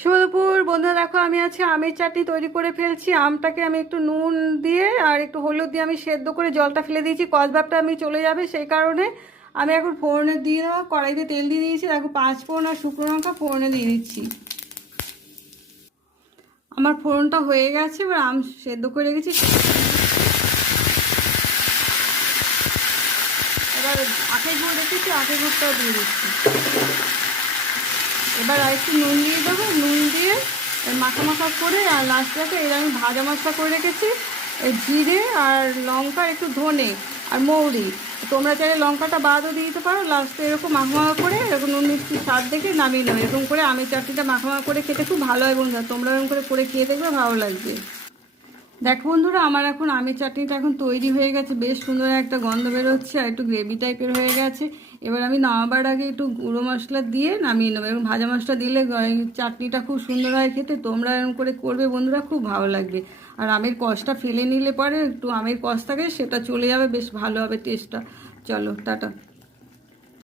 শুভ বন্ধুরা, দেখো আমি আছি আমের চাটনি তৈরি করে ফেলছি। আমটাকে আমি একটু নুন দিয়ে আর একটু হলুদ দিয়ে আমি সেদ্ধ করে জলটা ফেলে দিয়েছি, কষভাবটা আমি চলে যাবে সেই কারণে। আমি এখন ফোড়নে দিয়ে দেবো, কড়াইতে তেল দিয়ে দিয়েছি, দেখো 5 ফোড়ন আর শুকনো লঙ্কা ফোড়নে দিয়ে দিচ্ছি। আমার ফোড়নটা হয়ে গেছে, এবার আম সেদ্ধ করে রেখেছি। এবার আখের গুঁড়ো রেখেছি, আখের গুঁড়োটাও দিয়ে দিচ্ছি। এবার আর একটু নুন দিয়ে দেবো, নুন দিয়ে মাখা মাখা করে আর লাস্টটাকে এর আমি ভাজা মশলা করে রেখেছি, জিরে আর লঙ্কা, একটু ধনে আর মৌরি। তোমরা চাইলে লঙ্কাটা বাদও দিয়ে দিতে পারো। লাস্টে এরকম মাখা মাখা করে এরকম নুন মিষ্টি স্বাদ দেখে নামিয়ে নেবে। এরকম করে আমের চাটনিটা মাখা মাখা করে খেতে খুব ভালো হয় বন্ধুরা, তোমরা এরকম করে খেয়ে দেখবে, ভালো লাগবে। দেখো বন্ধুরা, আমার এখন আমের চাটনিটা এখন তৈরি হয়ে গেছে, বেশ সুন্দর একটা গন্ধ বেরোচ্ছে আর একটু গ্রেভি টাইপের হয়ে গেছে। এবার আমি নামাবার আগে একটু গুঁড়ো মশলা দিয়ে নামিয়ে নেবো, এবং ভাজা মশলা দিলে চাটনিটা খুব সুন্দর হয় খেতে। তোমরা এরকম করে করবে বন্ধুরা, খুব ভালো লাগবে। আর আমের কষটা ফেলে নিলে পরে একটু আমের কষ থাকে, সেটা চলে যাবে, বেশ ভালো হবে টেস্টটা। চলো টাটা।